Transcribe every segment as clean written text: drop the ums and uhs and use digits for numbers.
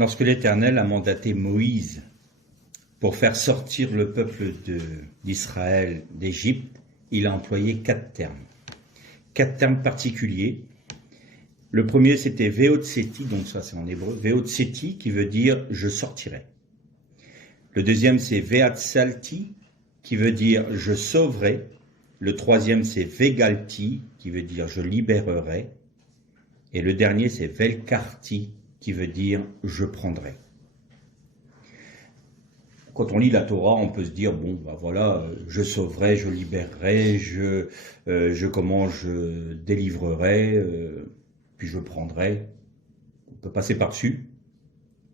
Lorsque l'Éternel a mandaté Moïse pour faire sortir le peuple d'Israël d'Égypte, il a employé 4 termes. 4 termes particuliers. Le premier, c'était Veotseti, donc ça c'est en hébreu, Veotseti qui veut dire « je sortirai ». Le deuxième, c'est Veatsalti, qui veut dire « je sauverai ». Le troisième, c'est Vegalti, qui veut dire « je libérerai ». Et le dernier, c'est Velkarti, qui veut dire « je prendrai ». Quand on lit la Torah, on peut se dire, bon, ben voilà, je sauverai, je libérerai, je délivrerai, puis je prendrai. On peut passer par-dessus.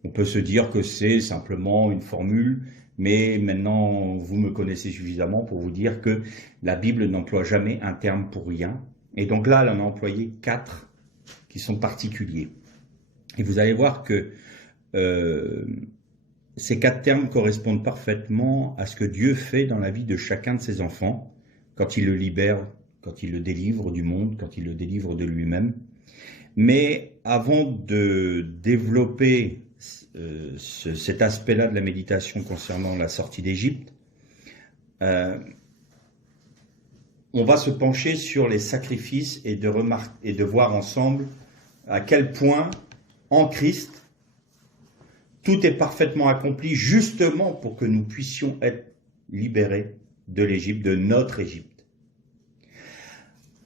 On peut se dire que c'est simplement une formule, mais maintenant, vous me connaissez suffisamment pour vous dire que la Bible n'emploie jamais un terme pour rien. Et donc là, elle en a employé 4 qui sont particuliers. Et vous allez voir que ces 4 termes correspondent parfaitement à ce que Dieu fait dans la vie de chacun de ses enfants, quand il le libère, quand il le délivre du monde, quand il le délivre de lui-même. Mais avant de développer cet aspect-là de la méditation concernant la sortie d'Égypte, on va se pencher sur les sacrifices et de voir ensemble à quel point, en Christ, tout est parfaitement accompli justement pour que nous puissions être libérés de l'Égypte, de notre Égypte.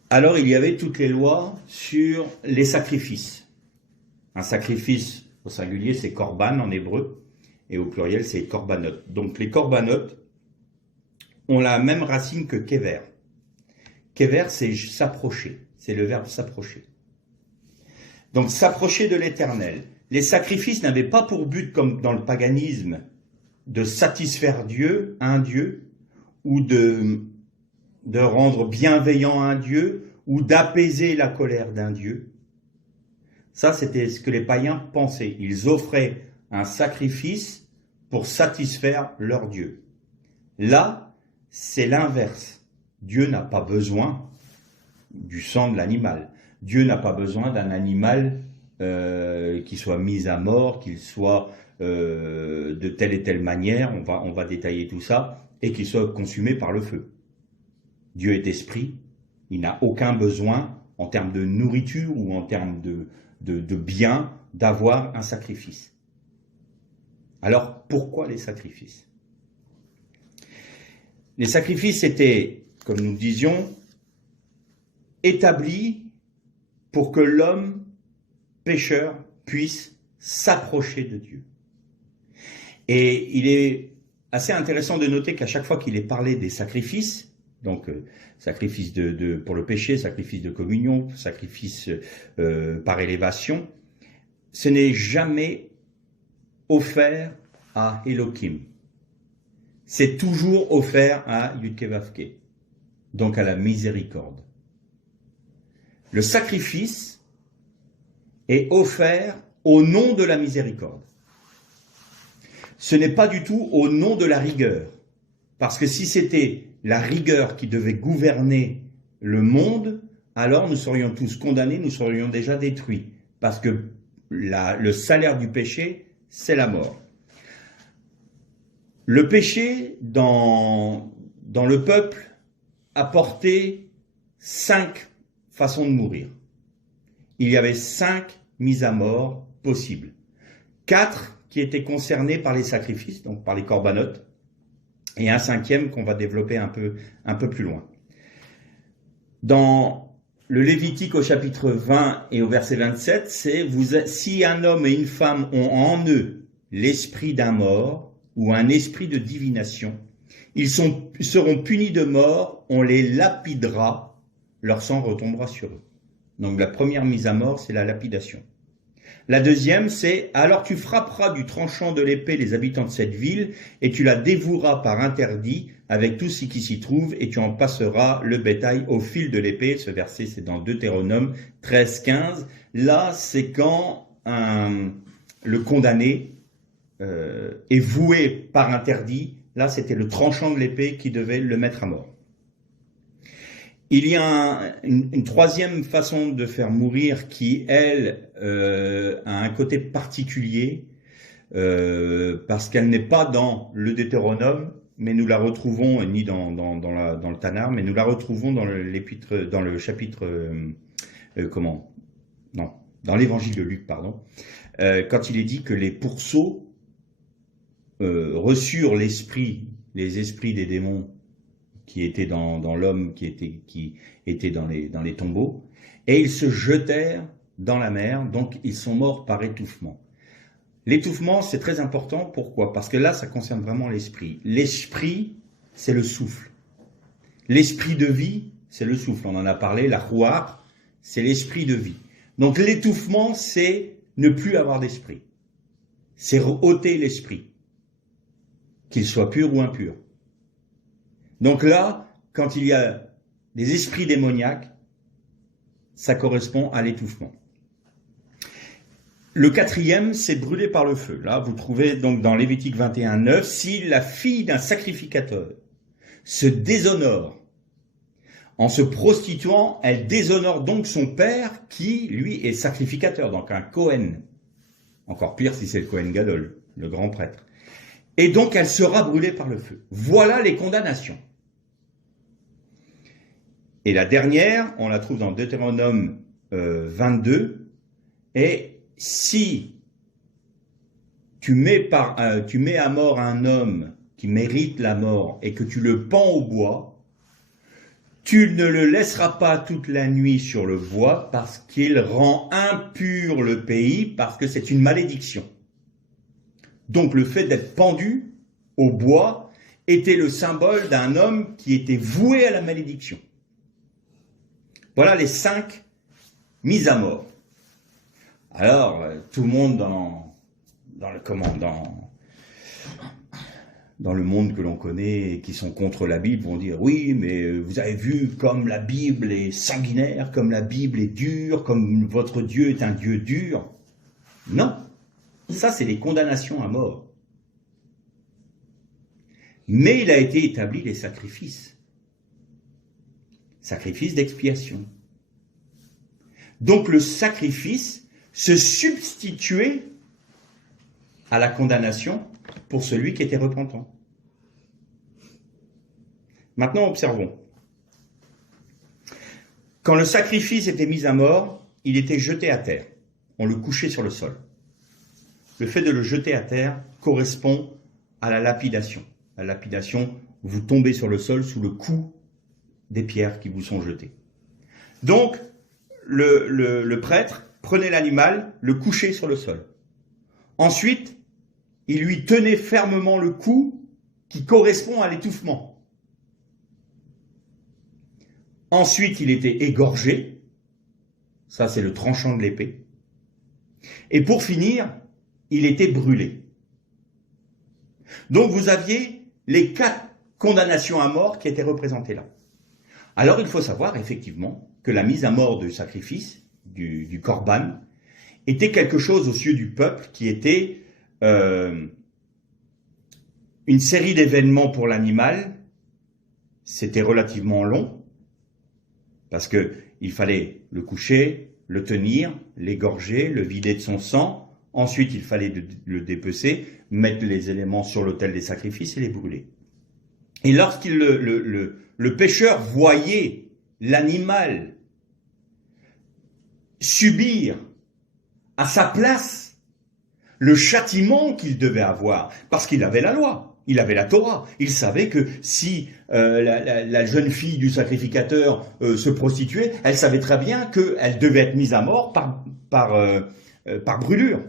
Alors il y avait toutes les lois sur les sacrifices. Un sacrifice au singulier c'est korban en hébreu et au pluriel c'est korbanot. Donc les korbanot ont la même racine que kever. Kever c'est s'approcher, c'est le verbe s'approcher. Donc s'approcher de l'Éternel. Les sacrifices n'avaient pas pour but, comme dans le paganisme, de satisfaire Dieu, un Dieu, ou de rendre bienveillant un Dieu, ou d'apaiser la colère d'un Dieu. Ça, c'était ce que les païens pensaient. Ils offraient un sacrifice pour satisfaire leur Dieu. Là, c'est l'inverse. Dieu n'a pas besoin du sang de l'animal. Dieu n'a pas besoin d'un animal qui soit mis à mort, qu'il soit de telle et telle manière, on va détailler tout ça, et qu'il soit consumé par le feu. Dieu est esprit, il n'a aucun besoin, en termes de nourriture ou en termes de biens, d'avoir un sacrifice. Alors, pourquoi les sacrifices? Les sacrifices étaient, comme nous disions, établis pour que l'homme pécheur puisse s'approcher de Dieu. Et il est assez intéressant de noter qu'à chaque fois qu'il est parlé des sacrifices, donc sacrifice pour le péché, sacrifice de communion, sacrifice par élévation, ce n'est jamais offert à Elohim. C'est toujours offert à Yudke Vavke, donc à la miséricorde. Le sacrifice est offert au nom de la miséricorde. Ce n'est pas du tout au nom de la rigueur. Parce que si c'était la rigueur qui devait gouverner le monde, alors nous serions tous condamnés, nous serions déjà détruits. Parce que le salaire du péché, c'est la mort. Le péché, dans le peuple, apportait 5 façons de mourir. Il y avait 5 mises à mort possibles. 4 qui étaient concernées par les sacrifices, donc par les corbanotes, et un 5e qu'on va développer un peu plus loin. Dans le Lévitique au chapitre 20 et au verset 27, c'est « Si un homme et une femme ont en eux l'esprit d'un mort ou un esprit de divination, ils seront punis de mort, on les lapidera, leur sang retombera sur eux. » Donc la première mise à mort, c'est la lapidation. La deuxième, c'est « Alors tu frapperas du tranchant de l'épée les habitants de cette ville, et tu la dévoueras par interdit avec tout ce qui s'y trouve, et tu en passeras le bétail au fil de l'épée. » Ce verset, c'est dans Deutéronome 13-15. Là, c'est quand le condamné est voué par interdit. Là, c'était le tranchant de l'épée qui devait le mettre à mort. Il y a une troisième façon de faire mourir qui, elle, a un côté particulier. parce qu'elle n'est pas dans le Deutéronome, mais nous la retrouvons, ni dans le Tanakh, mais nous la retrouvons dans le chapitre, dans l'évangile de Luc, pardon, quand il est dit que les pourceaux reçurent les esprits des démons qui étaient dans l'homme, qui étaient dans les tombeaux, et ils se jetèrent dans la mer, donc ils sont morts par étouffement. L'étouffement, c'est très important, pourquoi? Parce que là, ça concerne vraiment l'esprit. L'esprit, c'est le souffle. L'esprit de vie, c'est le souffle. On en a parlé, la ruach, c'est l'esprit de vie. Donc l'étouffement, c'est ne plus avoir d'esprit. C'est ôter l'esprit, qu'il soit pur ou impur. Donc là, quand il y a des esprits démoniaques, ça correspond à l'étouffement. Le quatrième, c'est brûlé par le feu. Là, vous trouvez donc dans Lévitique 21:9, si la fille d'un sacrificateur se déshonore en se prostituant, elle déshonore donc son père qui, lui, est sacrificateur, donc un Kohen. Encore pire si c'est le Kohen Gadol, le grand prêtre. Et donc, elle sera brûlée par le feu. Voilà les condamnations. Et la dernière, on la trouve dans Deutéronome 22, et si tu mets à mort un homme qui mérite la mort et que tu le pends au bois, tu ne le laisseras pas toute la nuit sur le bois parce qu'il rend impur le pays, parce que c'est une malédiction. Donc le fait d'être pendu au bois était le symbole d'un homme qui était voué à la malédiction. Voilà les 5 mises à mort. Alors, tout le monde dans le monde que l'on connaît et qui sont contre la Bible vont dire « Oui, mais vous avez vu comme la Bible est sanguinaire, comme la Bible est dure, comme votre Dieu est un Dieu dur. » Non, ça c'est les condamnations à mort. Mais il a été établi les sacrifices. Sacrifice d'expiation. Donc le sacrifice se substituait à la condamnation pour celui qui était repentant. Maintenant, observons. Quand le sacrifice était mis à mort, il était jeté à terre. On le couchait sur le sol. Le fait de le jeter à terre correspond à la lapidation. La lapidation, vous tombez sur le sol sous le coup des pierres qui vous sont jetées. Donc, le prêtre prenait l'animal, le couchait sur le sol. Ensuite, il lui tenait fermement le cou qui correspond à l'étouffement. Ensuite, il était égorgé. Ça, c'est le tranchant de l'épée. Et pour finir, il était brûlé. Donc, vous aviez les 4 condamnations à mort qui étaient représentées là. Alors, il faut savoir, effectivement, que la mise à mort du sacrifice, du korban, était quelque chose aux yeux du peuple qui était une série d'événements pour l'animal. C'était relativement long, parce qu'il fallait le coucher, le tenir, l'égorger, le vider de son sang. Ensuite, il fallait le dépecer, mettre les éléments sur l'autel des sacrifices et les brûler. Et lorsque le pécheur voyait l'animal subir à sa place le châtiment qu'il devait avoir, parce qu'il avait la loi, il avait la Torah, il savait que si la jeune fille du sacrificateur se prostituait, elle savait très bien qu'elle devait être mise à mort par brûlure.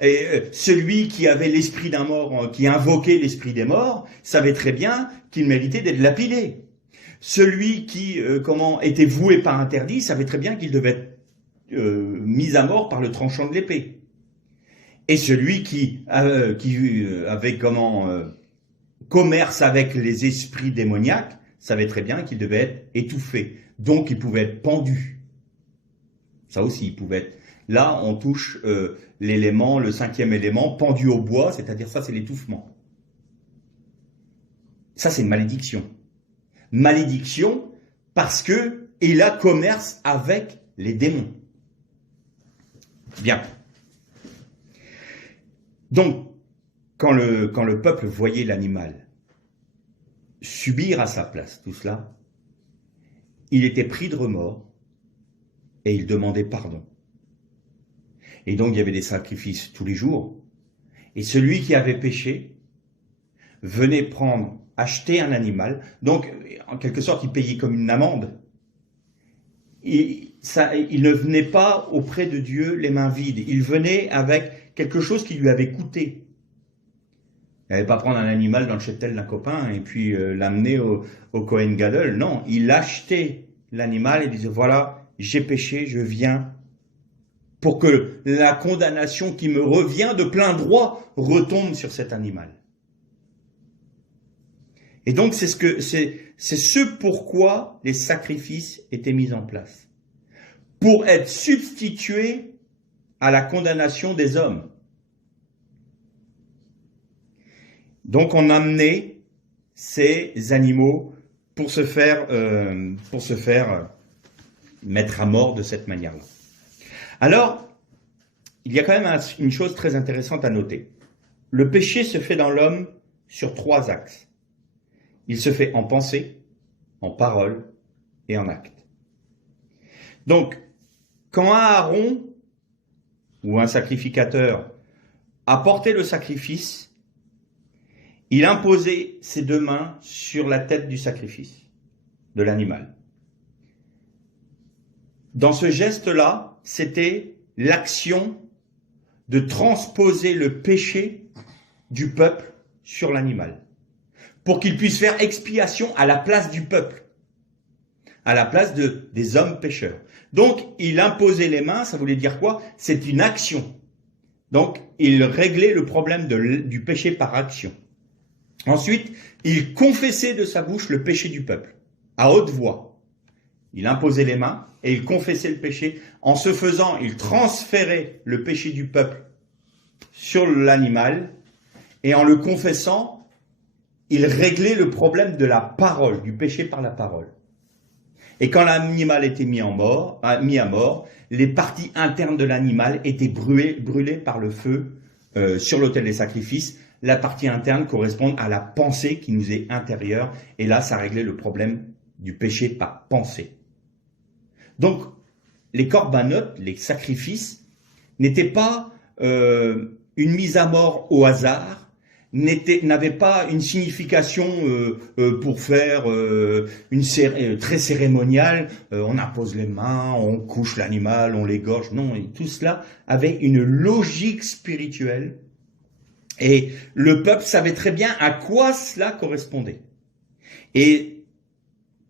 Et celui qui avait l'esprit d'un mort, qui invoquait l'esprit des morts, savait très bien qu'il méritait d'être lapidé. Celui qui était voué par interdit savait très bien qu'il devait être mis à mort par le tranchant de l'épée. Et celui qui avait commerce avec les esprits démoniaques savait très bien qu'il devait être étouffé. Donc il pouvait être pendu. Ça aussi, il pouvait être... Là, on touche l'élément, le 5e élément, pendu au bois, c'est-à-dire ça, c'est l'étouffement. Ça, c'est une malédiction. Malédiction parce que il a commerce avec les démons. Bien. Donc, quand le peuple voyait l'animal subir à sa place tout cela, il était pris de remords et il demandait pardon. Et donc il y avait des sacrifices tous les jours. Et celui qui avait péché venait acheter un animal. Donc en quelque sorte il payait comme une amende. Il ne venait pas auprès de Dieu les mains vides. Il venait avec quelque chose qui lui avait coûté. Il n'allait pas prendre un animal dans le cheptel d'un copain et puis l'amener au Kohen Gadol. Non, il achetait l'animal et disait, voilà, j'ai péché, je viens pour que la condamnation qui me revient de plein droit retombe sur cet animal. Et donc c'est ce pourquoi les sacrifices étaient mis en place. Pour être substitués à la condamnation des hommes. Donc on amenait ces animaux pour se faire mettre à mort de cette manière-là. Alors, il y a quand même une chose très intéressante à noter. Le péché se fait dans l'homme sur 3 axes. Il se fait en pensée, en parole et en acte. Donc, quand un Aaron ou un sacrificateur apportait le sacrifice, il imposait ses 2 mains sur la tête du sacrifice, de l'animal. Dans ce geste-là, c'était l'action de transposer le péché du peuple sur l'animal, pour qu'il puisse faire expiation à la place du peuple, à la place des hommes pécheurs. Donc, il imposait les mains, ça voulait dire quoi? C'est une action. Donc, il réglait le problème du péché par action. Ensuite, il confessait de sa bouche le péché du peuple, à haute voix. Il imposait les mains et il confessait le péché. En ce faisant, il transférait le péché du peuple sur l'animal et en le confessant, il réglait le problème de la parole, du péché par la parole. Et quand l'animal était mis à mort, les parties internes de l'animal étaient brûlées par le feu sur l'autel des sacrifices. La partie interne correspond à la pensée qui nous est intérieure. Et là, ça réglait le problème du péché par pensée. Donc, les corbanotes, les sacrifices, n'étaient pas une mise à mort au hasard, n'avaient pas une signification pour faire très cérémoniale. On impose les mains, on couche l'animal, on l'égorge. Non, tout cela avait une logique spirituelle. Et le peuple savait très bien à quoi cela correspondait. Et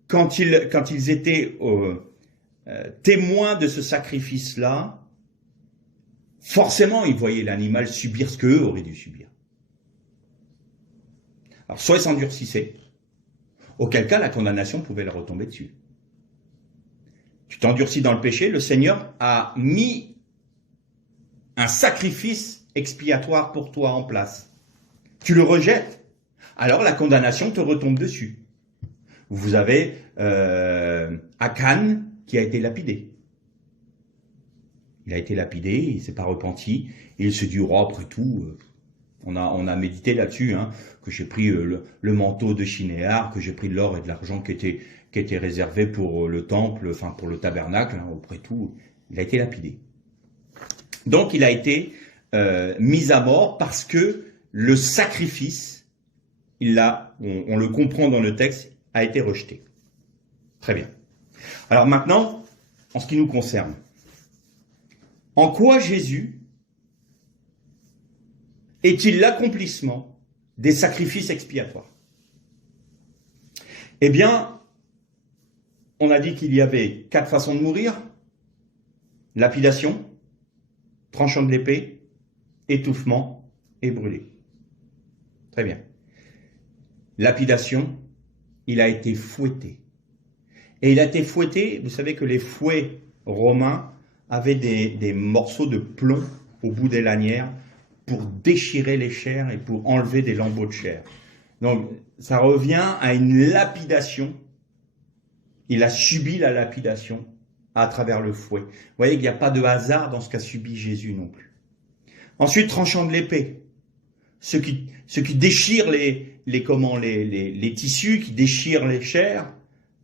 quand ils étaient témoins de ce sacrifice-là, forcément, ils voyaient l'animal subir ce qu'eux auraient dû subir. Alors, soit ils s'endurcissaient, auquel cas la condamnation pouvait leur retomber dessus. Tu t'endurcis dans le péché, le Seigneur a mis un sacrifice expiatoire pour toi en place. Tu le rejettes, alors la condamnation te retombe dessus. Vous avez Akan qui a été lapidé. Il a été lapidé, il ne s'est pas repenti, et il se dit, oh, après tout, on a médité là-dessus, hein, que j'ai pris le manteau de Shinéar, que j'ai pris de l'or et de l'argent qui était réservé pour le temple, enfin pour le tabernacle, hein, après tout, il a été lapidé. Donc il a été mis à mort parce que le sacrifice, on le comprend dans le texte, a été rejeté. Très bien. Alors maintenant, en ce qui nous concerne, en quoi Jésus est-il l'accomplissement des sacrifices expiatoires? Eh bien, on a dit qu'il y avait 4 façons de mourir: lapidation, tranchant de l'épée, étouffement et brûlé. Très bien. Lapidation, il a été fouetté. Et il a été fouetté, vous savez que les fouets romains avaient des morceaux de plomb au bout des lanières pour déchirer les chairs et pour enlever des lambeaux de chair. Donc, ça revient à une lapidation. Il a subi la lapidation à travers le fouet. Vous voyez qu'il n'y a pas de hasard dans ce qu'a subi Jésus non plus. Ensuite, tranchant de l'épée. ceux qui déchirent les tissus, qui déchirent les chairs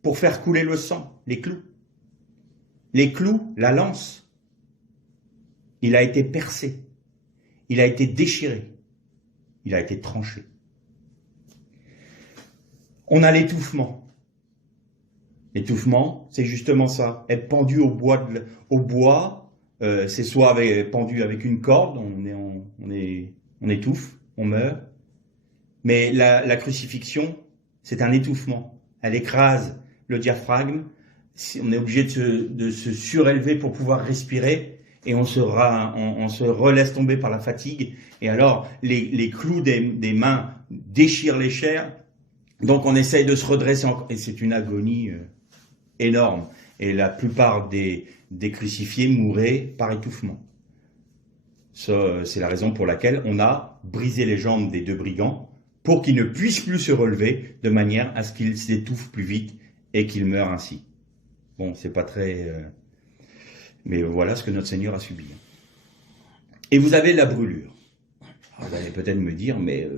pour faire couler le sang, les clous. Les clous, la lance, il a été percé, il a été déchiré, il a été tranché. On a l'étouffement. L'étouffement, c'est justement ça, être pendu au bois, c'est soit pendu avec une corde, on étouffe, on meurt. Mais la crucifixion, c'est un étouffement. Elle écrase le diaphragme. On est obligé de se surélever pour pouvoir respirer et on se relaisse tomber par la fatigue. Et alors, les clous des mains déchirent les chairs. Donc, on essaye de se redresser et c'est une agonie énorme. Et la plupart des crucifiés mouraient par étouffement. Ça, c'est la raison pour laquelle on a brisé les jambes des deux brigands pour qu'ils ne puissent plus se relever de manière à ce qu'ils s'étouffent plus vite et qu'ils meurent ainsi. Bon, c'est pas très... mais voilà ce que notre Seigneur a subi. Et vous avez la brûlure. Alors, vous allez peut-être me dire, mais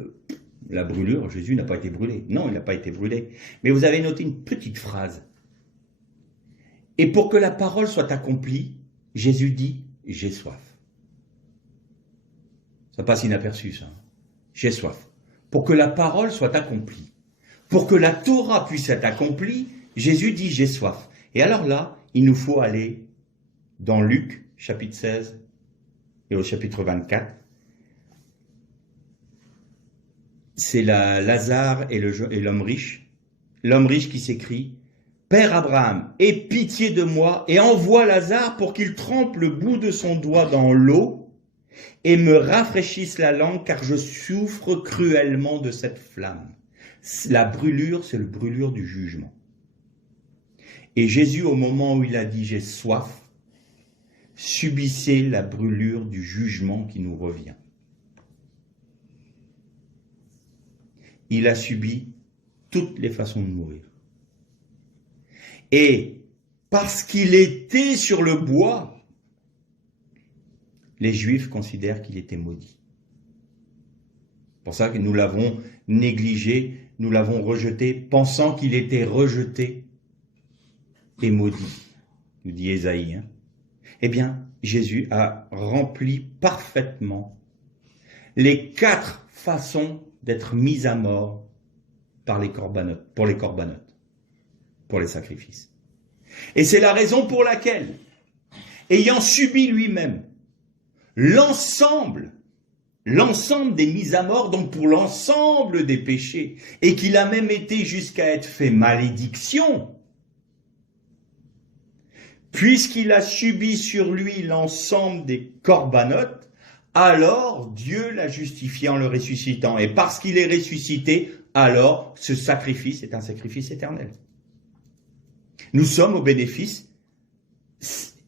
la brûlure, Jésus n'a pas été brûlé. Non, il n'a pas été brûlé. Mais vous avez noté une petite phrase. Et pour que la parole soit accomplie, Jésus dit, j'ai soif. Ça passe inaperçu, ça. J'ai soif. Pour que la parole soit accomplie, pour que la Torah puisse être accomplie, Jésus dit, j'ai soif. Et alors là, il nous faut aller dans Luc, chapitre 16, et au chapitre 24. C'est Lazare et l'homme riche. L'homme riche qui s'écrie, « Père Abraham, aie pitié de moi et envoie Lazare pour qu'il trempe le bout de son doigt dans l'eau et me rafraîchisse la langue, car je souffre cruellement de cette flamme. » La brûlure, c'est le brûlure du jugement. Et Jésus, au moment où il a dit « j'ai soif », subissait la brûlure du jugement qui nous revient. Il a subi toutes les façons de mourir. Et parce qu'il était sur le bois, les Juifs considèrent qu'il était maudit. C'est pour ça que nous l'avons négligé, nous l'avons rejeté, pensant qu'il était rejeté et maudit, nous dit Ésaïe. Eh bien, Jésus a rempli parfaitement les 4 façons d'être mis à mort pour les corbanotes, pour les sacrifices. Et c'est la raison pour laquelle, ayant subi lui-même l'ensemble des mises à mort, donc pour l'ensemble des péchés, et qu'il a même été jusqu'à être fait malédiction, puisqu'il a subi sur lui l'ensemble des corbanotes, alors Dieu l'a justifié en le ressuscitant. Et parce qu'il est ressuscité, alors ce sacrifice est un sacrifice éternel. Nous sommes au bénéfice.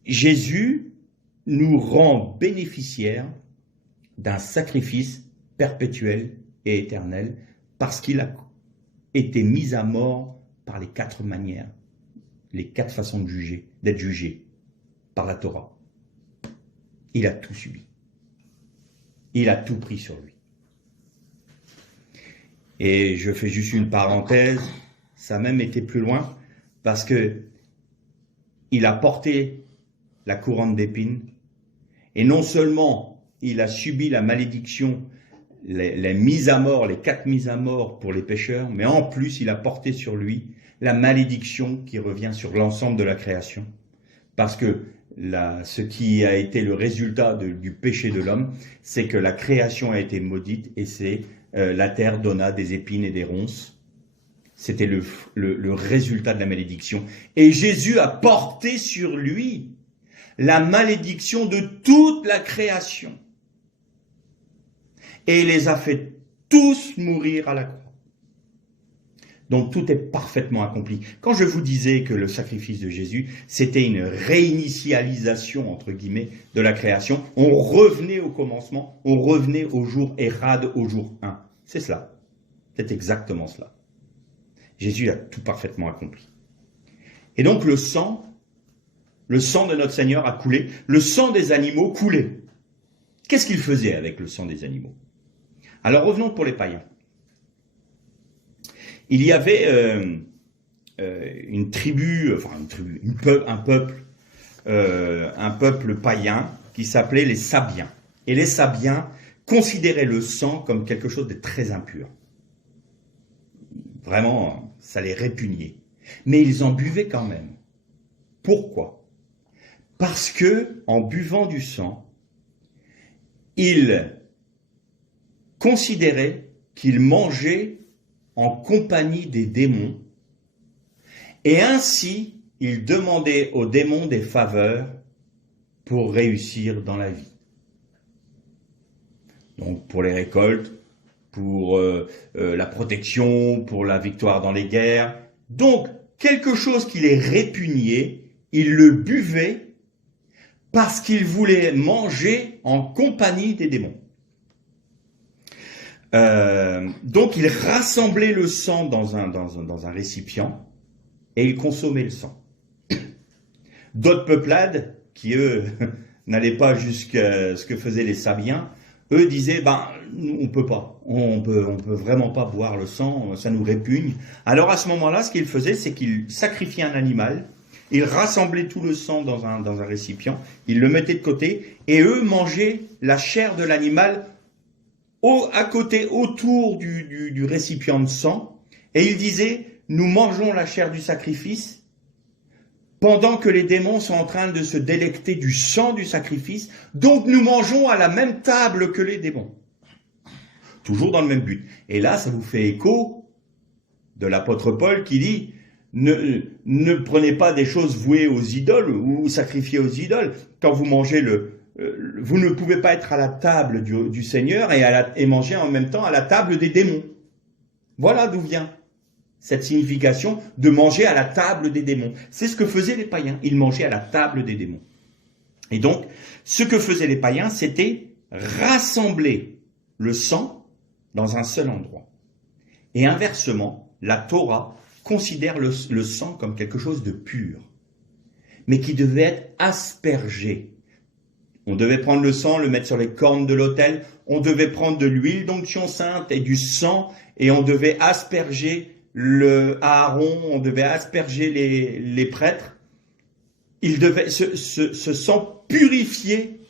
Jésus nous rend bénéficiaires d'un sacrifice perpétuel et éternel parce qu'il a été mis à mort par les 4 manières, les 4 façons d'être jugé par la Torah. Il a tout subi. Il a tout pris sur lui. Et je fais juste une parenthèse, ça a même été plus loin, parce que il a porté la couronne d'épines, et non seulement il a subi la malédiction, les mises à mort, les 4 mises à mort pour les pécheurs, mais en plus il a porté sur lui la malédiction qui revient sur l'ensemble de la création. Parce que ce qui a été le résultat du péché de l'homme, c'est que la création a été maudite et c'est la terre donna des épines et des ronces. C'était le résultat de la malédiction. Et Jésus a porté sur lui la malédiction de toute la création. Et il les a fait tous mourir à la croix. Donc tout est parfaitement accompli. Quand je vous disais que le sacrifice de Jésus, c'était une réinitialisation, entre guillemets, de la création, on revenait au commencement, on revenait au jour Érad, au jour 1. C'est cela. C'est exactement cela. Jésus a tout parfaitement accompli. Et donc le sang de notre Seigneur a coulé, le sang des animaux coulait. Qu'est-ce qu'il faisait avec le sang des animaux? Alors revenons pour les païens. Il y avait une tribu, un peuple païen qui s'appelait les Sabiens. Et les Sabiens considéraient le sang comme quelque chose de très impur. Vraiment, ça les répugnait. Mais ils en buvaient quand même. Pourquoi? Parce que, en buvant du sang, ils considéraient qu'ils mangeaient en compagnie des démons, et ainsi, ils demandaient aux démons des faveurs pour réussir dans la vie. Donc, pour les récoltes, pour la protection, pour la victoire dans les guerres. Donc, quelque chose qui les répugnait, ils le buvaient parce qu'ils voulaient manger en compagnie des démons. Donc, ils rassemblaient le sang dans un récipient et ils consommaient le sang. D'autres peuplades, qui eux n'allaient pas jusqu'à ce que faisaient les Sabiens, eux disaient, on peut vraiment pas boire le sang, ça nous répugne. Alors à ce moment-là, ce qu'ils faisaient, c'est qu'ils sacrifiaient un animal, ils rassemblaient tout le sang dans un récipient, ils le mettaient de côté, et eux mangeaient la chair de l'animal à côté, autour du récipient de sang, et ils disaient, nous mangeons la chair du sacrifice, pendant que les démons sont en train de se délecter du sang du sacrifice, donc nous mangeons à la même table que les démons. Toujours dans le même but. Et là, ça vous fait écho de l'apôtre Paul qui dit, ne prenez pas des choses vouées aux idoles ou sacrifiées aux idoles. Quand vous mangez vous ne pouvez pas être à la table du Seigneur et manger en même temps à la table des démons. Voilà d'où vient cette signification de manger à la table des démons. C'est ce que faisaient les païens. Ils mangeaient à la table des démons. Et donc, ce que faisaient les païens, c'était rassembler le sang dans un seul endroit. Et inversement, la Torah considère le sang comme quelque chose de pur, mais qui devait être aspergé. On devait prendre le sang, le mettre sur les cornes de l'autel, on devait prendre de l'huile d'onction sainte et du sang, et on devait asperger Aaron, on devait asperger les prêtres. Il devait ce sang purifié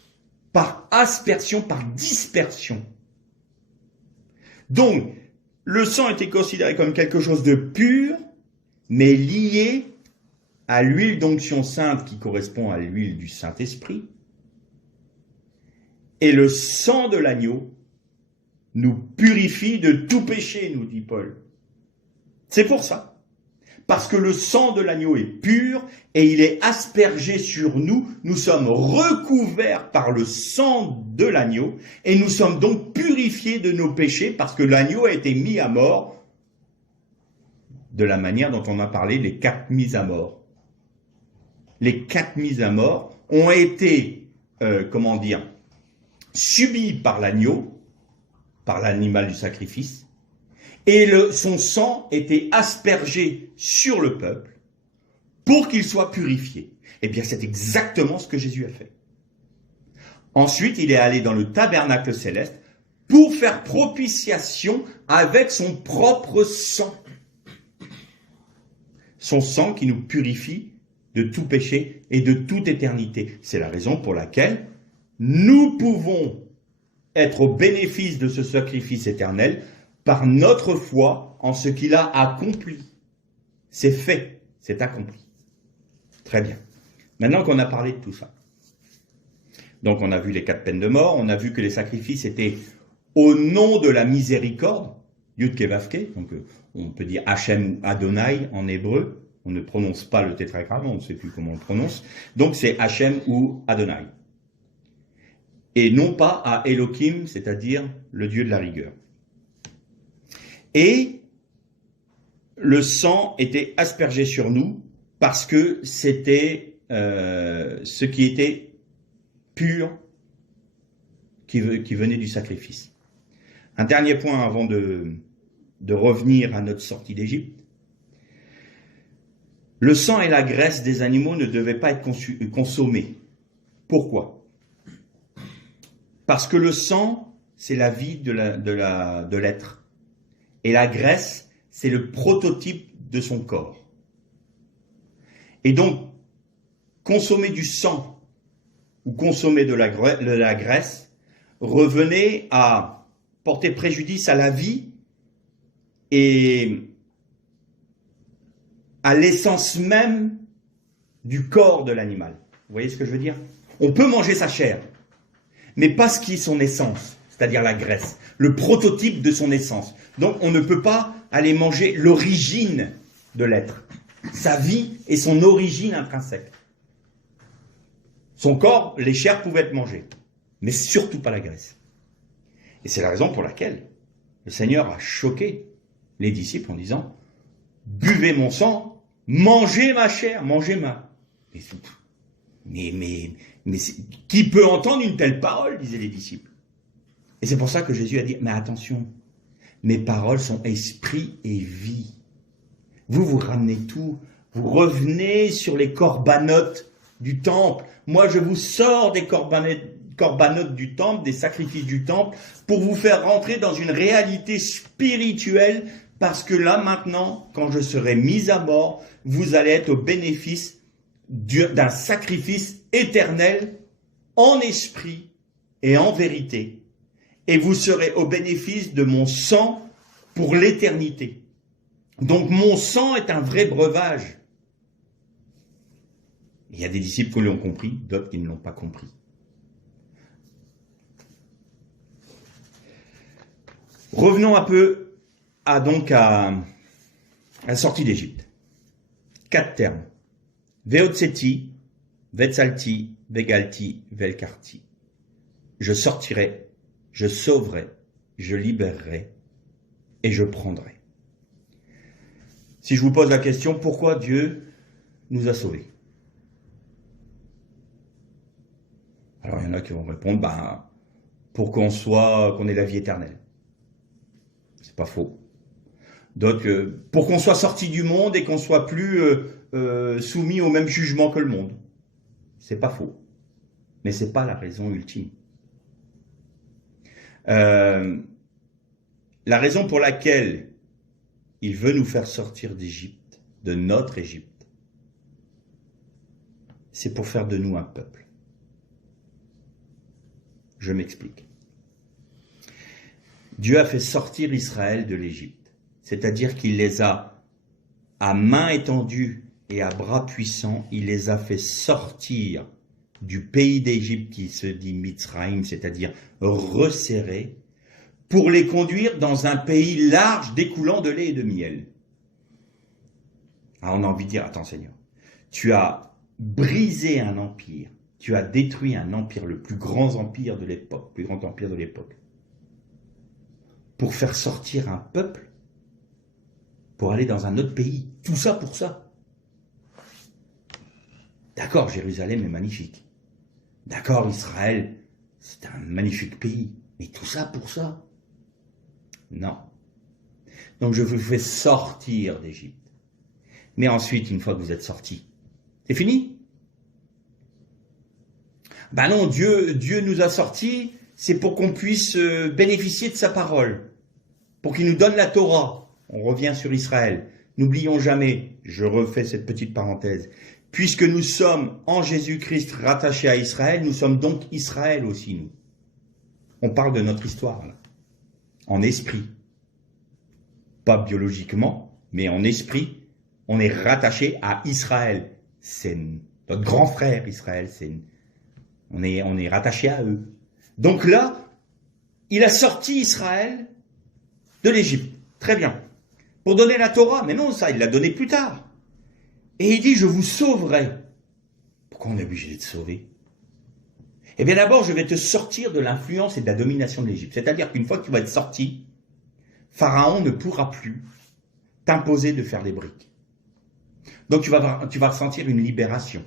par aspersion, par dispersion. Donc, le sang était considéré comme quelque chose de pur, mais lié à l'huile d'onction sainte qui correspond à l'huile du Saint-Esprit. Et le sang de l'agneau nous purifie de tout péché, nous dit Paul. C'est pour ça. Parce que le sang de l'agneau est pur et il est aspergé sur nous. Nous sommes recouverts par le sang de l'agneau et nous sommes donc purifiés de nos péchés parce que l'agneau a été mis à mort de la manière dont on a parlé, les 4 mises à mort. Les 4 mises à mort ont été, subies par l'agneau, par l'animal du sacrifice, et son sang était aspergé sur le peuple pour qu'il soit purifié. Eh bien, c'est exactement ce que Jésus a fait. Ensuite, il est allé dans le tabernacle céleste pour faire propitiation avec son propre sang. Son sang qui nous purifie de tout péché et de toute éternité. C'est la raison pour laquelle nous pouvons être au bénéfice de ce sacrifice éternel par notre foi en ce qu'il a accompli. C'est fait, c'est accompli. Très bien. Maintenant qu'on a parlé de tout ça, donc on a vu les 4 peines de mort, on a vu que les sacrifices étaient au nom de la miséricorde, Yud Kei Vav Kei, donc on peut dire Hachem ou Adonai en hébreu, on ne prononce pas le tétragramme, on ne sait plus comment on le prononce, donc c'est Hachem ou Adonai. Et non pas à Elohim, c'est-à-dire le Dieu de la rigueur. Et le sang était aspergé sur nous parce que c'était ce qui était pur qui venait du sacrifice. Un dernier point avant de revenir à notre sortie d'Égypte. Le sang et la graisse des animaux ne devaient pas être consommés. Pourquoi? Parce que le sang c'est la vie de l'être. Et la graisse, c'est le prototype de son corps. Et donc, consommer du sang ou consommer de la graisse revenait à porter préjudice à la vie et à l'essence même du corps de l'animal. Vous voyez ce que je veux dire? On peut manger sa chair, mais pas ce qui est son essence, c'est-à-dire la graisse, le prototype de son essence. Donc on ne peut pas aller manger l'origine de l'être, sa vie et son origine intrinsèque. Son corps, les chairs pouvaient être mangées, mais surtout pas la graisse. Et c'est la raison pour laquelle le Seigneur a choqué les disciples en disant « Buvez mon sang, mangez ma chair, mangez ma... » Mais qui peut entendre une telle parole, disaient les disciples. Et c'est pour ça que Jésus a dit, mais attention, mes paroles sont esprit et vie. Vous ramenez tout, vous revenez sur les corbanotes du temple. Moi, je vous sors des corbanotes du temple, des sacrifices du temple, pour vous faire rentrer dans une réalité spirituelle, parce que là, maintenant, quand je serai mis à mort, vous allez être au bénéfice d'un sacrifice éternel en esprit et en vérité. Et vous serez au bénéfice de mon sang pour l'éternité. Donc mon sang est un vrai breuvage. Il y a des disciples qui l'ont compris, d'autres qui ne l'ont pas compris. Revenons un peu à la sortie d'Égypte. 4 termes. Veotseti, Vetsalti, Vegalti, Velkarti. Je sortirai, je sauverai, je libérerai et je prendrai. Si je vous pose la question, pourquoi Dieu nous a sauvés? Alors il y en a qui vont répondre, pour qu'on ait la vie éternelle. C'est pas faux. D'autres, pour qu'on soit sorti du monde et qu'on soit plus soumis au même jugement que le monde. C'est pas faux. Mais c'est pas la raison ultime. La raison pour laquelle il veut nous faire sortir d'Égypte, de notre Égypte, c'est pour faire de nous un peuple. Je m'explique. Dieu a fait sortir Israël de l'Égypte, c'est-à-dire qu'il les a, à main étendue et à bras puissants, il les a fait sortir du pays d'Égypte qui se dit Mitzraïm, c'est-à-dire resserré, pour les conduire dans un pays large découlant de lait et de miel. Alors on a envie de dire, attends Seigneur, tu as brisé un empire, tu as détruit un empire, le plus grand empire de l'époque, pour faire sortir un peuple, pour aller dans un autre pays, tout ça pour ça. D'accord, Jérusalem est magnifique. D'accord, Israël, c'est un magnifique pays. Mais tout ça pour ça? Non. Donc je vous fais sortir d'Égypte. Mais ensuite, une fois que vous êtes sortis, c'est fini? Ben non, Dieu nous a sortis, c'est pour qu'on puisse bénéficier de sa parole. Pour qu'il nous donne la Torah. On revient sur Israël. N'oublions jamais, je refais cette petite parenthèse, puisque nous sommes en Jésus-Christ rattachés à Israël, nous sommes donc Israël aussi, nous. On parle de notre histoire, là. En esprit. Pas biologiquement, mais en esprit, on est rattaché à Israël. C'est notre grand frère, Israël. On est rattaché à eux. Donc là, il a sorti Israël de l'Égypte. Très bien. Pour donner la Torah, mais non, ça, il l'a donné plus tard. Et il dit, je vous sauverai. Pourquoi on est obligé d'être sauvé? Eh bien d'abord, je vais te sortir de l'influence et de la domination de l'Égypte. C'est-à-dire qu'une fois que tu vas être sorti, Pharaon ne pourra plus t'imposer de faire des briques. Donc tu vas ressentir une libération.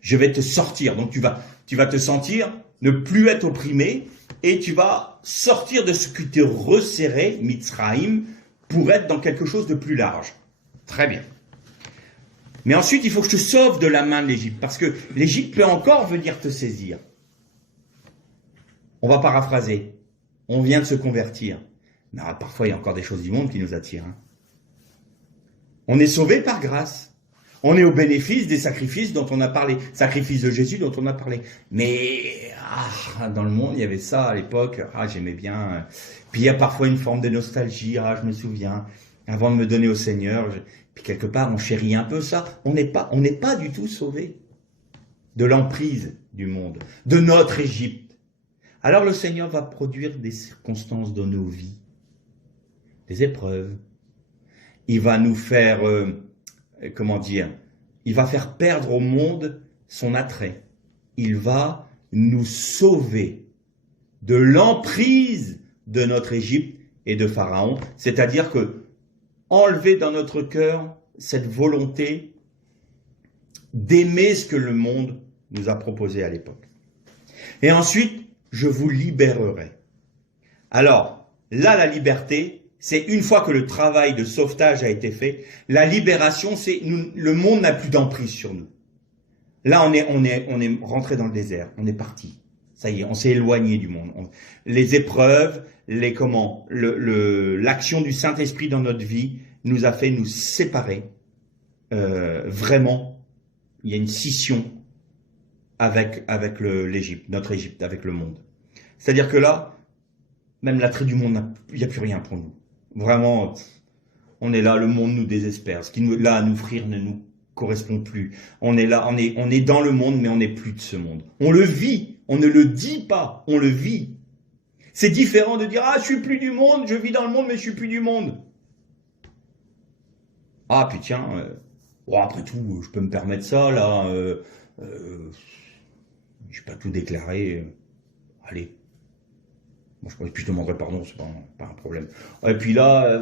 Je vais te sortir, donc tu vas te sentir ne plus être opprimé et tu vas sortir de ce qui te resserrait, Mitzraïm, pour être dans quelque chose de plus large. Très bien. Mais ensuite, il faut que je te sauve de la main de l'Égypte, parce que l'Égypte peut encore venir te saisir. On va paraphraser. On vient de se convertir. Mais parfois, il y a encore des choses du monde qui nous attirent. On est sauvé par grâce. On est au bénéfice des sacrifices dont on a parlé. Sacrifices de Jésus dont on a parlé. Mais dans le monde, il y avait ça à l'époque. J'aimais bien. Puis il y a parfois une forme de nostalgie. Je me souviens, avant de me donner au Seigneur. Puis quelque part, on chérit un peu ça. On n'est pas du tout sauvé de l'emprise du monde, de notre Égypte. Alors le Seigneur va produire des circonstances dans nos vies, des épreuves. Il va nous faire, il va faire perdre au monde son attrait. Il va nous sauver de l'emprise de notre Égypte et de Pharaon, c'est-à-dire que enlever dans notre cœur cette volonté d'aimer ce que le monde nous a proposé à l'époque. Et ensuite, je vous libérerai. Alors, là, la liberté, c'est une fois que le travail de sauvetage a été fait, la libération, c'est le monde n'a plus d'emprise sur nous. Là, on est rentré dans le désert, on est parti. Ça y est, on s'est éloigné du monde. Les épreuves, l'action du Saint-Esprit dans notre vie nous a fait nous séparer. Vraiment, il y a une scission avec l'Égypte, notre Égypte, avec le monde. C'est-à-dire que là, même l'attrait du monde, il n'y a plus rien pour nous. Vraiment, on est là, le monde nous désespère. Ce qui nous là à nous offrir ne nous correspond plus. On est là, on est dans le monde, mais on n'est plus de ce monde. On le vit, on ne le dit pas, on le vit. C'est différent de dire je suis plus du monde, je vis dans le monde, mais je suis plus du monde. Puis tiens, après tout, je peux me permettre ça là. Je n'ai pas tout déclaré. Allez. Puis je demanderai pardon, c'est pas un problème. Et puis là,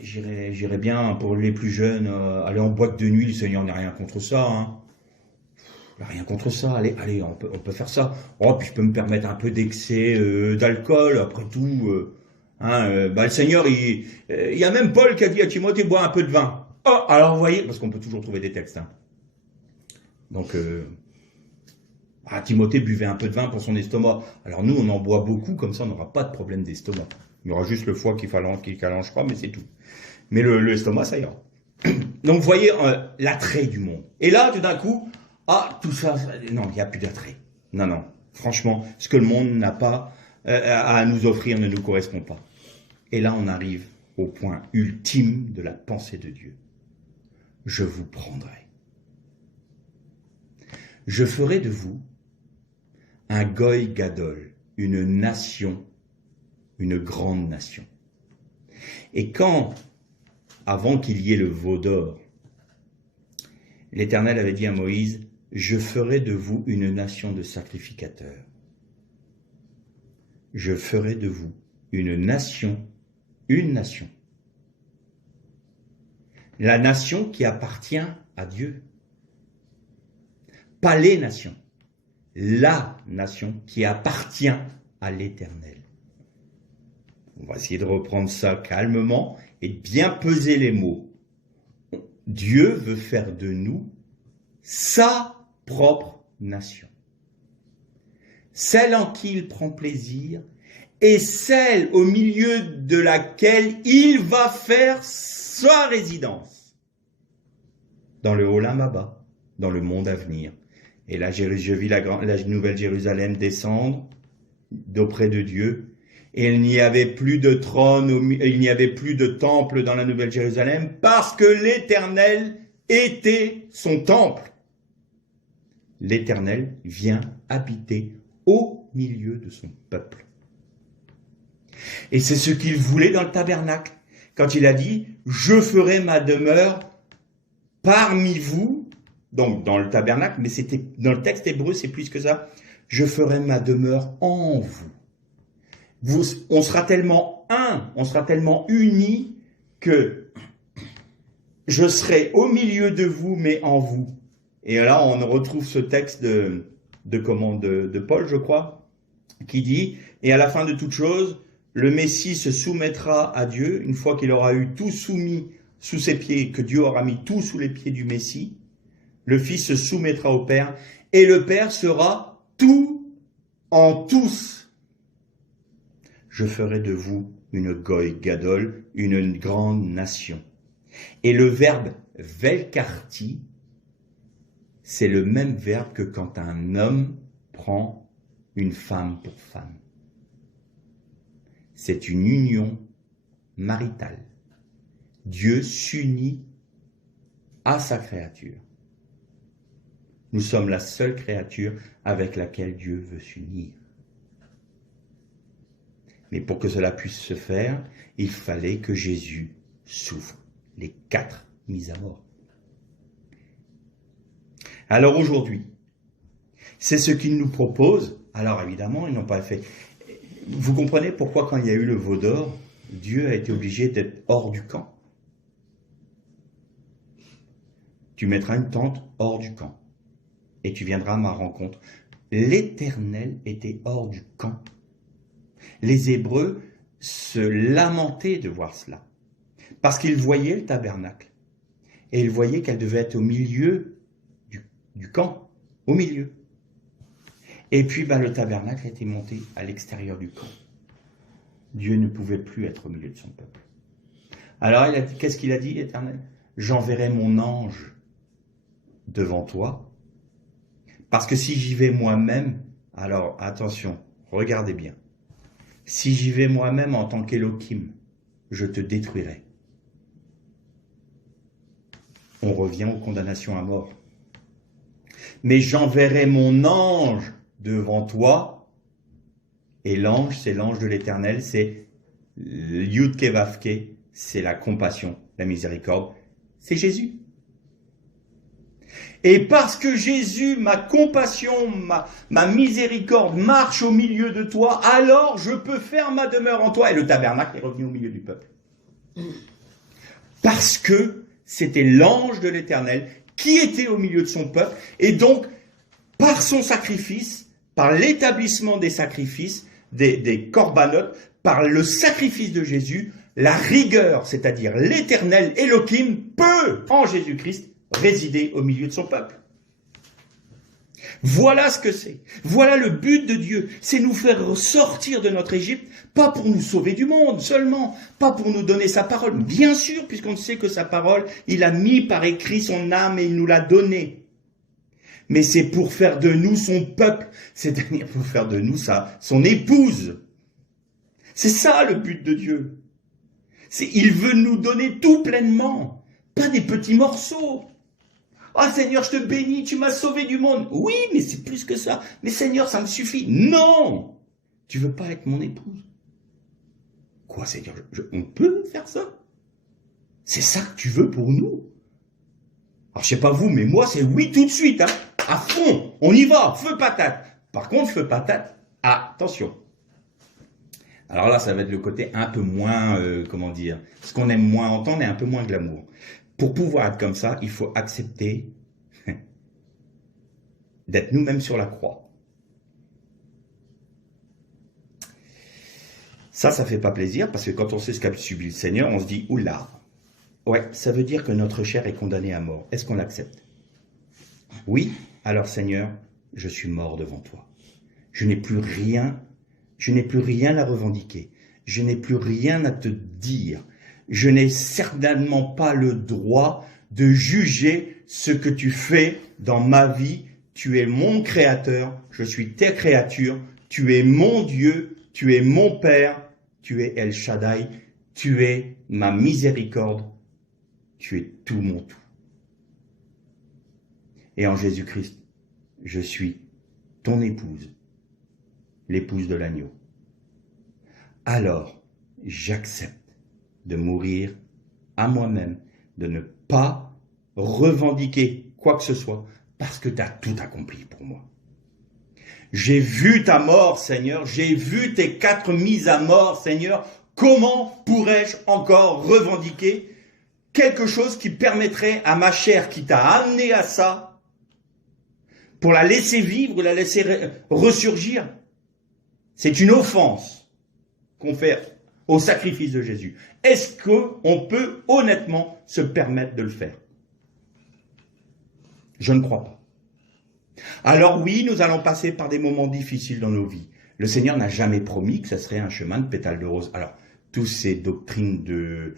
j'irai bien pour les plus jeunes, aller en boîte de nuit, le Seigneur n'a rien contre ça. Rien contre ça, allez, on peut faire ça. Puis je peux me permettre un peu d'excès d'alcool, après tout. Le Seigneur, il y a même Paul qui a dit à Timothée, bois un peu de vin. Alors vous voyez, parce qu'on peut toujours trouver des textes. Donc, Timothée buvait un peu de vin pour son estomac. Alors nous, on en boit beaucoup, comme ça on n'aura pas de problème d'estomac. Il y aura juste le foie qui calangera, mais c'est tout. Mais l'estomac, ça ira. Donc vous voyez l'attrait du monde. Et là, tout d'un coup, tout ça, non, il n'y a plus d'attrait. Non, franchement, ce que le monde n'a pas à nous offrir ne nous correspond pas. Et là, on arrive au point ultime de la pensée de Dieu. Je vous prendrai. Je ferai de vous un goy gadol, une nation, une grande nation. Et quand, avant qu'il y ait le veau d'or, l'Éternel avait dit à Moïse, je ferai de vous une nation de sacrificateurs. Je ferai de vous une nation. La nation qui appartient à Dieu. Pas les nations. La nation qui appartient à l'Éternel. On va essayer de reprendre ça calmement et de bien peser les mots. Dieu veut faire de nous sa propre nation. Celle en qui il prend plaisir et celle au milieu de laquelle il va faire sa résidence. Dans le Olam Haba, dans le monde à venir. Et là, je vis la nouvelle Jérusalem descendre d'auprès de Dieu. Et il n'y avait plus de trône, il n'y avait plus de temple dans la nouvelle Jérusalem parce que l'Éternel était son temple. L'Éternel vient habiter au milieu de son peuple. Et c'est ce qu'il voulait dans le tabernacle. Quand il a dit, je ferai ma demeure parmi vous, donc dans le tabernacle, mais c'était dans le texte hébreu, c'est plus que ça. Je ferai ma demeure en vous. On sera tellement on sera tellement unis que je serai au milieu de vous, mais en vous. Et là, on retrouve ce texte de Paul, je crois, qui dit, et à la fin de toute chose, le Messie se soumettra à Dieu, une fois qu'il aura eu tout soumis sous ses pieds, que Dieu aura mis tout sous les pieds du Messie. Le Fils se soumettra au Père, et le Père sera tout en tous. je ferai de vous une goy gadol, une grande nation. Et le verbe velkarti, c'est le même verbe que quand un homme prend une femme pour femme. C'est une union maritale. Dieu s'unit à sa créature. Nous sommes la seule créature avec laquelle Dieu veut s'unir. Mais pour que cela puisse se faire, il fallait que Jésus souffre les 4 mises à mort. Alors aujourd'hui, c'est ce qu'il nous propose. Alors évidemment, ils n'ont pas fait. Vous comprenez pourquoi quand il y a eu le veau d'or, Dieu a été obligé d'être hors du camp. Tu mettras une tente hors du camp et tu viendras à ma rencontre. L'Éternel était hors du camp. Les Hébreux se lamentaient de voir cela parce qu'ils voyaient le tabernacle et ils voyaient qu'elle devait être au milieu du camp, au milieu. Et puis le tabernacle était monté à l'extérieur du camp. Dieu ne pouvait plus être au milieu de son peuple. Alors il a dit, qu'est-ce qu'il a dit, l'Éternel? J'enverrai mon ange devant toi, parce que si j'y vais moi-même, alors attention, regardez bien, si j'y vais moi-même en tant qu'Élohim, je te détruirai. On revient aux condamnations à mort. Mais j'enverrai mon ange devant toi, et l'ange, c'est l'ange de l'Éternel, c'est Yud-Ke Vav-Ke, c'est la compassion, la miséricorde, c'est Jésus. Et parce que Jésus, ma compassion, ma miséricorde marche au milieu de toi, alors je peux faire ma demeure en toi. Et le tabernacle est revenu au milieu du peuple. Parce que c'était l'ange de l'Éternel qui était au milieu de son peuple. Et donc, par son sacrifice, par l'établissement des sacrifices, des corbanotes, par le sacrifice de Jésus, la rigueur, c'est-à-dire l'Éternel Elohim, peut, en Jésus-Christ, résider au milieu de son peuple. Voilà ce que c'est. Voilà le but de Dieu. C'est nous faire sortir de notre Égypte, pas pour nous sauver du monde seulement, pas pour nous donner sa parole. Bien sûr, puisqu'on sait que sa parole, il a mis par écrit son âme et il nous l'a donnée. Mais c'est pour faire de nous son peuple, c'est-à-dire pour faire de nous son épouse. C'est ça le but de Dieu. Il veut nous donner tout pleinement, pas des petits morceaux. Ah Seigneur, je te bénis, tu m'as sauvé du monde. Oui, mais c'est plus que ça. Mais Seigneur, ça me suffit. Non, tu veux pas être mon épouse. Quoi Seigneur, on peut faire ça? C'est ça que tu veux pour nous? Alors je sais pas vous, mais moi c'est oui tout de suite, hein, à fond, on y va, feu patate. Par contre, feu patate, attention. Alors là, ça va être le côté un peu moins, comment dire, ce qu'on aime moins entendre et un peu moins glamour. Pour pouvoir être comme ça, il faut accepter d'être nous-mêmes sur la croix. Ça fait pas plaisir, parce que quand on sait ce qu'a subi le Seigneur, on se dit, oula, ouais, ça veut dire que notre chair est condamnée à mort. Est-ce qu'on l'accepte? Oui, alors Seigneur, je suis mort devant toi. Je n'ai plus rien à revendiquer. Je n'ai plus rien à te dire. Je n'ai certainement pas le droit de juger ce que tu fais dans ma vie. Tu es mon créateur, je suis ta créature, tu es mon Dieu, tu es mon Père, tu es El Shaddai, tu es ma miséricorde, tu es tout mon tout. Et en Jésus-Christ, je suis ton épouse, l'épouse de l'agneau. Alors, j'accepte de mourir à moi-même, de ne pas revendiquer quoi que ce soit, parce que tu as tout accompli pour moi. J'ai vu ta mort, Seigneur, j'ai vu tes 4 mises à mort, Seigneur. Comment pourrais-je encore revendiquer quelque chose qui permettrait à ma chair qui t'a amené à ça, pour la laisser vivre, la laisser ressurgir? C'est une offense qu'on fait au sacrifice de Jésus. Est-ce qu'on peut honnêtement se permettre de le faire? Je ne crois pas. Alors oui, nous allons passer par des moments difficiles dans nos vies. Le Seigneur n'a jamais promis que ça serait un chemin de pétales de rose. Alors, toutes ces doctrines de...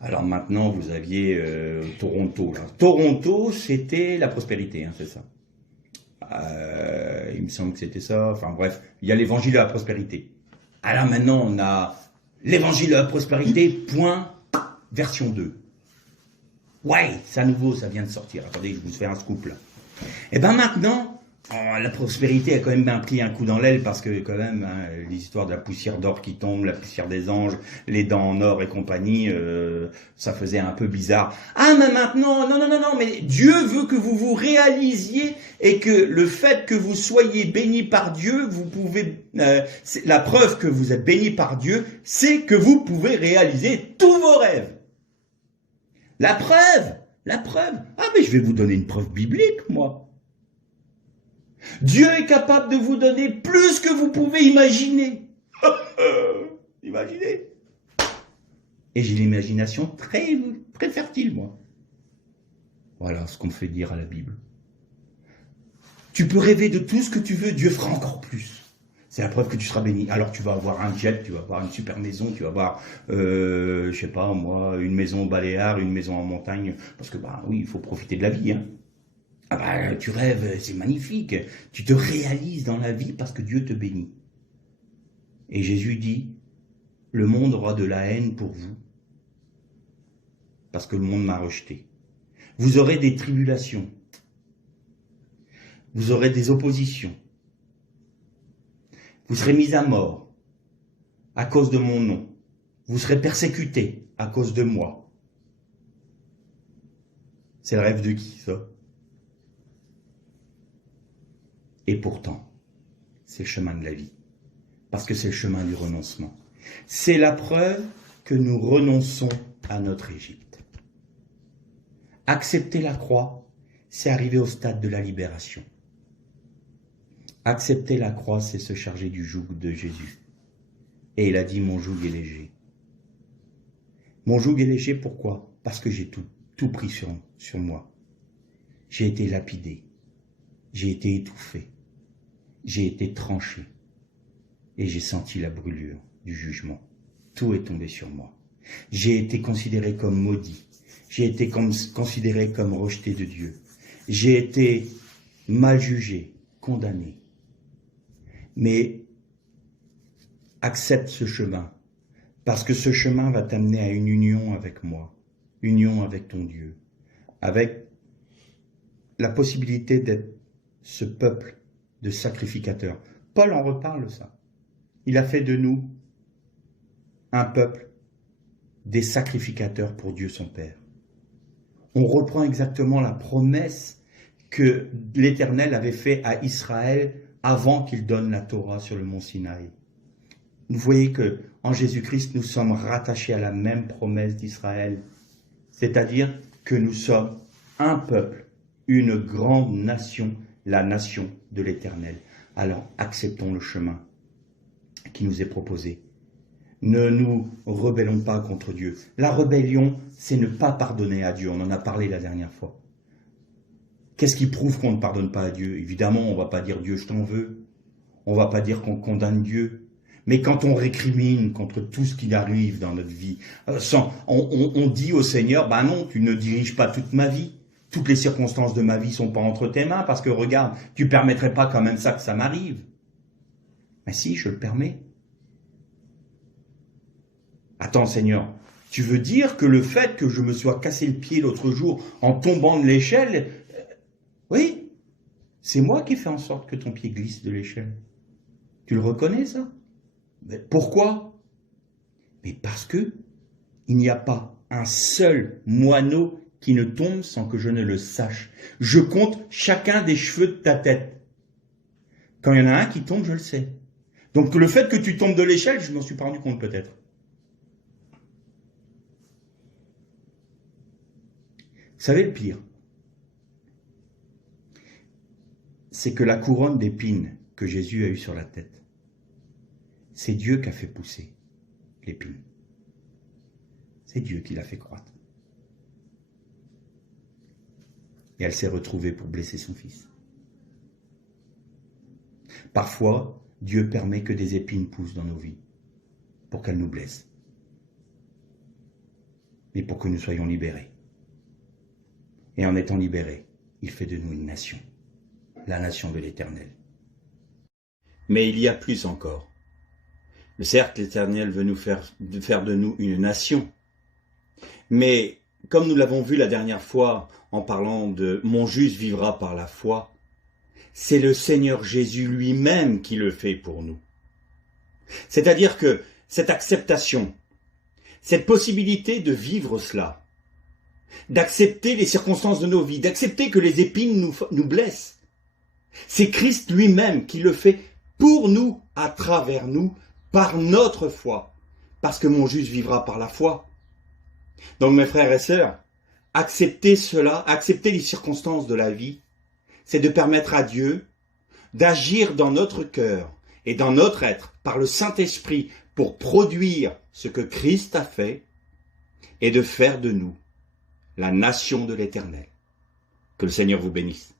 alors maintenant, vous aviez Toronto. Là. Toronto, c'était la prospérité, hein, c'est ça. Il me semble que c'était ça. Enfin bref, il y a l'évangile de la prospérité. Alors maintenant, on a l'évangile de la prospérité, point, version 2. Ouais, c'est à nouveau, ça vient de sortir. Attendez, je vous fais un scoop là. Et bien maintenant, la prospérité a quand même bien pris un coup dans l'aile parce que quand même, hein, les histoires de la poussière d'or qui tombe, la poussière des anges, les dents en or et compagnie, ça faisait un peu bizarre. Ah mais maintenant, non, mais Dieu veut que vous vous réalisiez et que le fait que vous soyez béni par Dieu, vous pouvez, la preuve que vous êtes béni par Dieu, c'est que vous pouvez réaliser tous vos rêves. La preuve. Ah mais je vais vous donner une preuve biblique, moi. Dieu est capable de vous donner plus que vous pouvez imaginer. Imaginez. Et j'ai l'imagination très, très fertile, moi. Voilà ce qu'on me fait dire à la Bible. Tu peux rêver de tout ce que tu veux, Dieu fera encore plus. C'est la preuve que tu seras béni. Alors tu vas avoir un jet, tu vas avoir une super maison, tu vas avoir, je sais pas moi, une maison au Baléares, une maison en montagne. Parce que bah oui, il faut profiter de la vie, hein. Ah bah, tu rêves, c'est magnifique. Tu te réalises dans la vie parce que Dieu te bénit. Et Jésus dit, le monde aura de la haine pour vous parce que le monde m'a rejeté. Vous aurez des tribulations. Vous aurez des oppositions. Vous serez mis à mort à cause de mon nom. Vous serez persécutés à cause de moi. C'est le rêve de qui, ça? Et pourtant, c'est le chemin de la vie. Parce que c'est le chemin du renoncement. C'est la preuve que nous renonçons à notre Égypte. Accepter la croix, c'est arriver au stade de la libération. Accepter la croix, c'est se charger du joug de Jésus. Et il a dit, mon joug est léger. Mon joug est léger, pourquoi? Parce que j'ai tout pris sur moi. J'ai été lapidé. J'ai été étouffé. J'ai été tranché. Et j'ai senti la brûlure du jugement. Tout est tombé sur moi. J'ai été considéré comme maudit. J'ai été considéré comme rejeté de Dieu. J'ai été mal jugé, condamné. Mais accepte ce chemin, parce que ce chemin va t'amener à une union avec moi, union avec ton Dieu, avec la possibilité d'être ce peuple de sacrificateurs. Paul en reparle ça. Il a fait de nous un peuple des sacrificateurs pour Dieu son Père. On reprend exactement la promesse que l'Éternel avait faite à Israël avant qu'il donne la Torah sur le mont Sinaï. Vous voyez que en Jésus-Christ, nous sommes rattachés à la même promesse d'Israël, c'est-à-dire que nous sommes un peuple, une grande nation, la nation de l'Éternel. Alors acceptons le chemin qui nous est proposé. Ne nous rebellons pas contre Dieu. La rébellion, c'est ne pas pardonner à Dieu. On en a parlé la dernière fois. Qu'est-ce qui prouve qu'on ne pardonne pas à Dieu? Évidemment, on ne va pas dire Dieu, je t'en veux. On ne va pas dire qu'on condamne Dieu. Mais quand on récrimine contre tout ce qui arrive dans notre vie, on dit au Seigneur, bah non, tu ne diriges pas toute ma vie. Toutes les circonstances de ma vie ne sont pas entre tes mains parce que regarde, tu ne permettrais pas quand même ça que ça m'arrive. Mais si, je le permets. Attends Seigneur, tu veux dire que le fait que je me sois cassé le pied l'autre jour en tombant de l'échelle, oui, c'est moi qui ai fait en sorte que ton pied glisse de l'échelle. Tu le reconnais ça? Mais pourquoi? Mais parce que il n'y a pas un seul moineau qui ne tombe sans que je ne le sache. Je compte chacun des cheveux de ta tête. Quand il y en a un qui tombe, je le sais. Donc le fait que tu tombes de l'échelle, je m'en suis pas rendu compte peut-être. Vous savez le pire? C'est que la couronne d'épines que Jésus a eue sur la tête, c'est Dieu qui a fait pousser l'épine. C'est Dieu qui l'a fait croître. Et elle s'est retrouvée pour blesser son fils. Parfois, Dieu permet que des épines poussent dans nos vies pour qu'elles nous blessent, mais pour que nous soyons libérés. Et en étant libérés, il fait de nous une nation, la nation de l'Éternel. Mais il y a plus encore. Certes, l'Éternel veut nous faire de nous une nation, mais comme nous l'avons vu la dernière fois en parlant de « Mon juste vivra par la foi », c'est le Seigneur Jésus lui-même qui le fait pour nous. C'est-à-dire que cette acceptation, cette possibilité de vivre cela, d'accepter les circonstances de nos vies, d'accepter que les épines nous blessent, c'est Christ lui-même qui le fait pour nous, à travers nous, par notre foi, parce que mon juste vivra par la foi. Donc mes frères et sœurs, accepter cela, accepter les circonstances de la vie, c'est de permettre à Dieu d'agir dans notre cœur et dans notre être par le Saint-Esprit pour produire ce que Christ a fait et de faire de nous la nation de l'Éternel. Que le Seigneur vous bénisse.